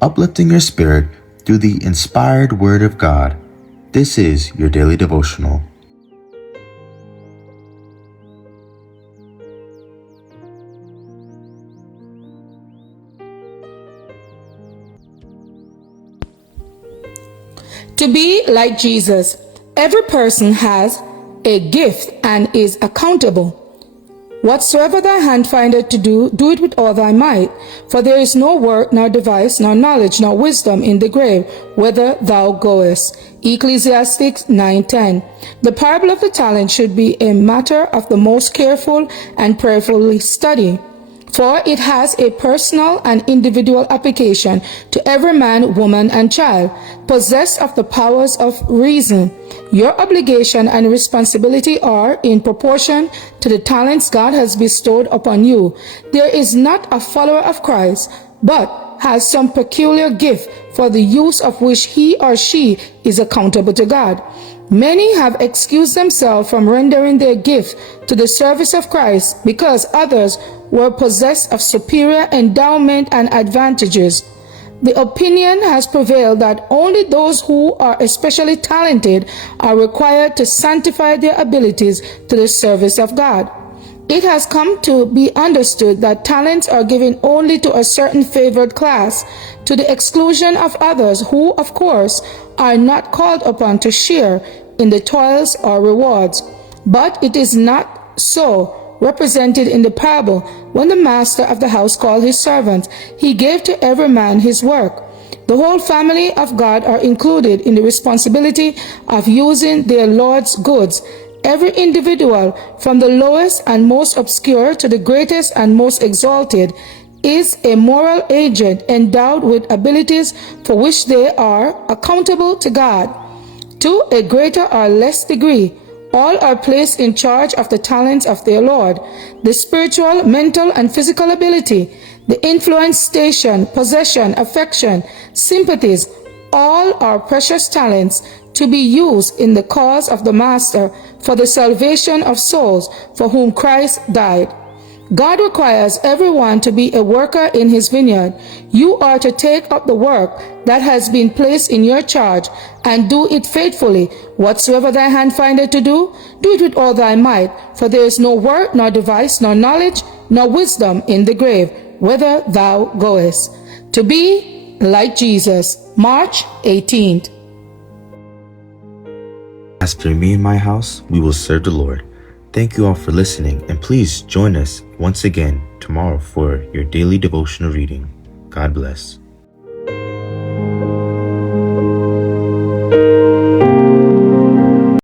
uplifting your spirit through the inspired Word of God. This is your daily devotional. To be like Jesus, every person has a gift and is accountable. Whatsoever thy hand findeth to do, do it with all thy might. For there is no work, nor device, nor knowledge, nor wisdom in the grave, whither thou goest. Ecclesiastes 9:10. The parable of the talent should be a matter of the most careful and prayerfully study, for it has a personal and individual application to every man, woman, and child, possessed of the powers of reason. Your obligation and responsibility are in proportion to the talents God has bestowed upon you. There is not a follower of Christ, but has some peculiar gift for the use of which he or she is accountable to God. Many have excused themselves from rendering their gift to the service of Christ because others were possessed of superior endowment and advantages. The opinion has prevailed that only those who are especially talented are required to sanctify their abilities to the service of God. It has come to be understood that talents are given only to a certain favored class, to the exclusion of others who, of course, are not called upon to share in the toils or rewards. But it is not so represented in the parable. When the master of the house called his servants, he gave to every man his work. The whole family of God are included in the responsibility of using their Lord's goods. Every individual, from the lowest and most obscure to the greatest and most exalted, is a moral agent endowed with abilities for which they are accountable to God. To a greater or less degree, all are placed in charge of the talents of their Lord. The spiritual, mental, and physical ability, the influence, station, possession, affection, sympathies, all are precious talents to be used in the cause of the Master for the salvation of souls for whom Christ died. God requires everyone to be a worker in his vineyard. You are to take up the work that has been placed in your charge and do it faithfully. Whatsoever thy hand findeth to do, do it with all thy might. For there is no work, nor device, nor knowledge, nor wisdom in the grave, whither thou goest. To be like Jesus. March 18th. As for me and my house, we will serve the Lord. Thank you all for listening, and please join us once again tomorrow for your daily devotional reading. God bless.